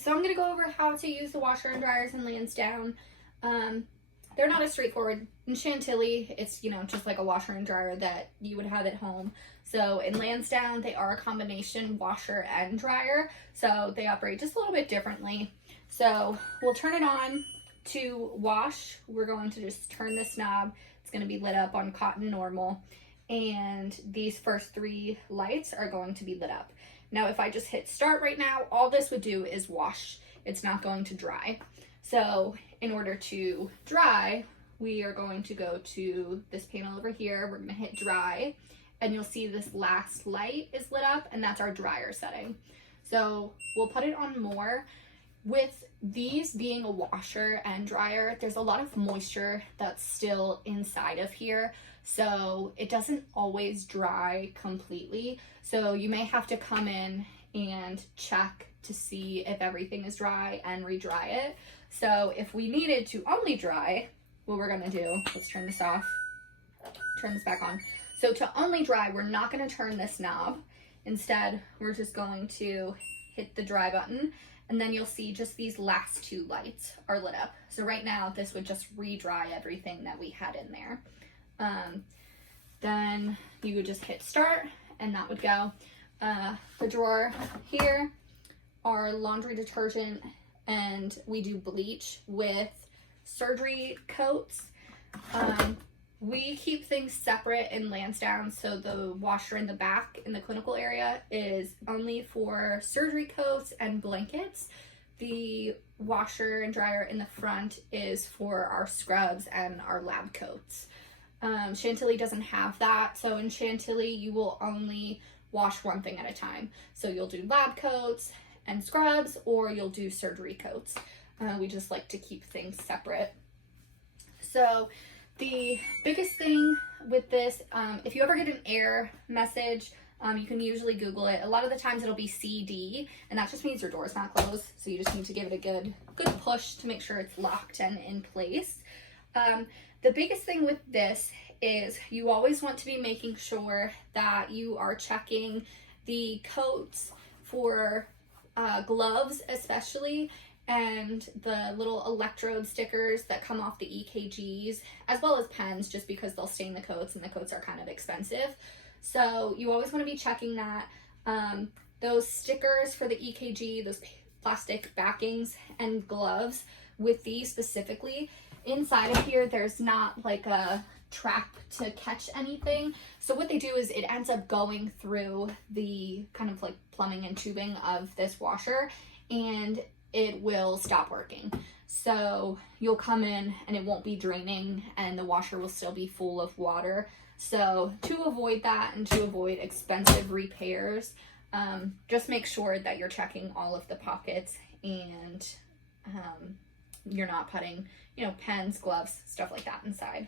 so I'm going to go over how to use the washer and dryers in Lansdowne. They're not as straightforward. In Chantilly, it's, you know, just like a washer and dryer that you would have at home. So in Lansdowne, they are a combination washer and dryer. So they operate just a little bit differently. So we'll turn it on to wash. We're going to just turn this knob. It's going to be lit up on cotton normal. And these first 3 lights are going to be lit up. Now, if I just hit start right now, all this would do is wash. It's not going to dry. So in order to dry, we are going to go to this panel over here. We're going to hit dry, and you'll see this last light is lit up, and that's our dryer setting. So we'll put it on more. With these being a washer and dryer, there's a lot of moisture that's still inside of here. So it doesn't always dry completely. So you may have to come in and check to see if everything is dry and re-dry it. So if we needed to only dry, what we're gonna do, let's turn this off, turn this back on. So to only dry, we're not gonna turn this knob. Instead, we're just going to hit the dry button, and then you'll see just these last 2 lights are lit up. So right now, this would just re-dry everything that we had in there. Then you would just hit start, and that would go. The drawer here, our laundry detergent, and we do bleach with surgery coats. We keep things separate in Lansdowne, so the washer in the back in the clinical area is only for surgery coats and blankets. The washer and dryer in the front is for our scrubs and our lab coats. Chantilly doesn't have that, so in Chantilly you will only wash one thing at a time. So you'll do lab coats and scrubs, or you'll do surgery coats. We just like to keep things separate. So the biggest thing with this, if you ever get an error message, you can usually Google it. A lot of the times it'll be CD, and that just means your door's not closed. So you just need to give it a good push to make sure it's locked and in place. The biggest thing with this is you always want to be making sure that you are checking the coats for gloves especially, and the little electrode stickers that come off the EKGs, as well as pens, just because they'll stain the coats, and the coats are kind of expensive. So you always want to be checking that. Those stickers for the EKG, those plastic backings and gloves, with these specifically, inside of here there's not like a trap to catch anything. So what they do is it ends up going through the kind of like plumbing and tubing of this washer, and it will stop working. So you'll come in and it won't be draining, and the washer will still be full of water. So to avoid that and to avoid expensive repairs, just make sure that you're checking all of the pockets, and you're not putting, you know, pens, gloves, stuff like that inside.